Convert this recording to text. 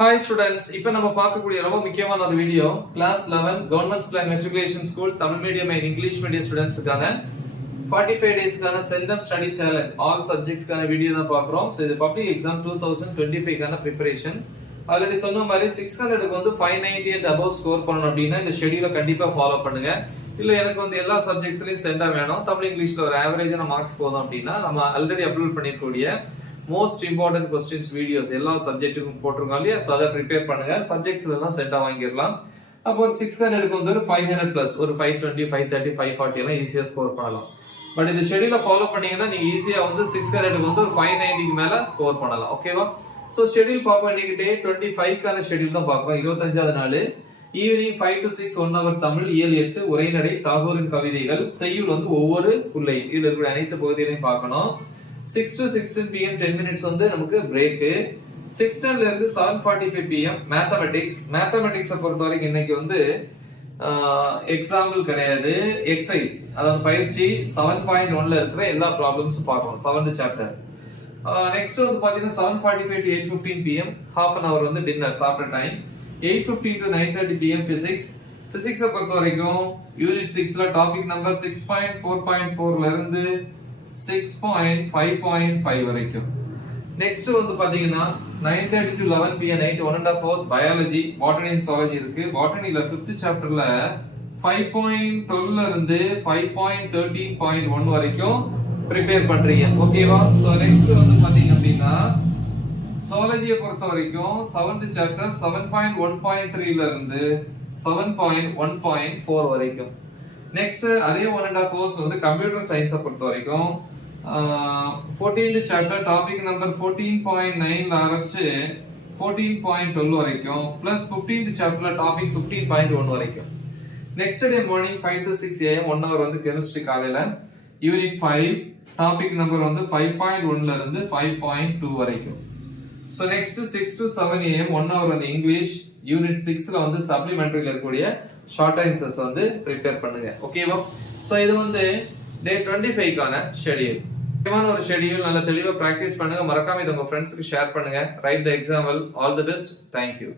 Hi students, இப்போ நம்ம பார்க்கக்கூடிய ரொம்ப முக்கியமான ஒரு video class 11 government school and matriculation school Tamil medium and English medium ஸ்டூடெண்ட்ஸ்க்கான 45 டேஸ்க்கான செல்டம் ஸ்டடி சேலஞ்ச் ஆல் சப்ஜெக்ட்ஸ்க்கான வீடியோ தான் பார்க்குறோம். ஸோ இது பப்ளிக் எக்ஸாம் 2025க்கான ப்ரிப்பரேஷன். ஆல்ரெடி சொன்ன மாதிரி 600க்கு வந்து 590 and above ஸ்கோர் பண்ணணும் அப்படின்னா இந்த ஷெடியூலை கண்டிப்பா ஃபாலோ பண்ணுங்க. இல்ல எனக்கு வந்து எல்லா சப்ஜெக்ட்ஸ்லயும் சென்டா வேணும், தமிழ் இங்கிலீஷ்ல ஒரு ஆவரேஜான மார்க்ஸ் போதும் அப்படின்னா நம்ம ஆல்ரெடி அப்லோட் பண்ணிருக்கக்கூடிய மோஸ்ட் இம்பார்ட்டன்ட் கொஸ்டின்ஸ் வீடியோஸ் எல்லா சப்ஜெக்ட்டுக்கும் போட்டிருக்கோம் இல்லையா? ஸோ அதை ப்ரிப்பேர் பண்ணுங்க. சப்ஜெக்ட்ஸ் எல்லாம் சென்டா வாங்கிடலாம். அப்போ ஒரு 600க்கு வந்து ஒரு 500 பிளஸ் ஒரு 520, 530, 540 எல்லாம் ஈஸியா ஸ்கோர் பண்ணலாம். பட் இந்த ஷெடியூலை ஃபாலோ பண்ணீங்கன்னா நீங்க ஈஸியா வந்து 600க்கு வந்து ஒரு 590க்கு மேல ஸ்கோர் பண்ணலாம். ஓகேவா? ஸோ ஷெடியூல் பார்ப்போம். இன்னைக்கு டே 25க்கான ஷெடியூல் தான் பார்க்குறோம். 25வது நாள் ஈவினிங் 5 to 6 1 hour தமிழ், 7-8 உரைநடை, தாகூரின் கவிதைகள், செய்யுள் வந்து ஒவ்வொரு உள்ளையும் இதுல இருக்கிற அனைத்து பகுதிகளையும் பார்க்கணும். 6 to 16 pm 10 minutes வந்து நமக்கு பிரேக். 6:10 ல இருந்து 7:45 pm மேத்தமெட்டிக்ஸ் பொறுத்த வரைக்கும் இன்னைக்கு வந்து எக்ஸாம்பிள் கிடையாது, எக்ஸசைஸ் அதாவது பயிற்சி 7.1ல இருக்கிற எல்லா ப்ராப்ளம்ஸும் பார்க்கணும். 7th chapter. நெக்ஸ்ட் வந்து பாத்தீங்கன்னா 7:45 to 8:15 pm half an hour வந்து டின்னர் சாப்பிட்ற டைம். 8:15 to 9:30 pm பிசிக்ஸ் பொறுத்த வரைக்கும் யூனிட் 6ல டாபிக் நம்பர் 6.4.4ல இருந்து 6.5.5 வரைக்கும். நெக்ஸ்ட் வந்து பாத்தீங்கன்னா 9:30 to 11 pm night 1.5 hours biology, botany and zoology இருக்கு. பாட்டனில 5th சாப்டர்ல 5.12ல இருந்து 5.13.1 வரைக்கும் ப்ரிப்பேர் பண்றீங்க. ஓகேவா? சோ நெக்ஸ்ட் வந்து பாத்தீங்க அப்படின்னா ஜூவாலஜியை பொறுத்த வரைக்கும் 7th சாப்டர் 7.1.3ல இருந்து 7.1.4 வரைக்கும். நெக்ஸ்ட் அதே 1.5 hours வந்து கம்ப்யூட்டர் சயின்ஸை பொறுத்த வரைக்கும் 14th சாப்டர் டாபிக் நம்பர் 14.9ல ஆரம்பிச்சு 14.12 வரைக்கும் பிளஸ் 15th சாப்டர்ல டாபிக் 15.1 வரைக்கும். Next day morning 5 to 6 am 1 hour வந்து கெமிஸ்ட்ரி காலையில. யூனிட் 5 டாபிக் நம்பர் வந்து 5.1ல இருந்து 5.2 வரைக்கும். So next 6 to 7 am 1 hour வந்து இங்கிலீஷ். யூனிட் 6ல வந்து சப்ளிமெண்டரியில இருக்கக்கூடிய ஷார்ட் ஆன்சர்ஸ் வந்து ப்ரிப்பேர் பண்ணுங்க. ஓகேவா? சோ இது வந்து டே 25க்கான ஷெட்யூல். முக்கியமான ஒரு ஷெட்யூல். நல்ல தெளிவா பிராக்டிஸ் பண்ணுங்க. மறக்காம இதை உங்க ஃப்ரெண்ட்ஸ்க்கு ஷேர் பண்ணுங்க. Right the example. All the best. Thank you.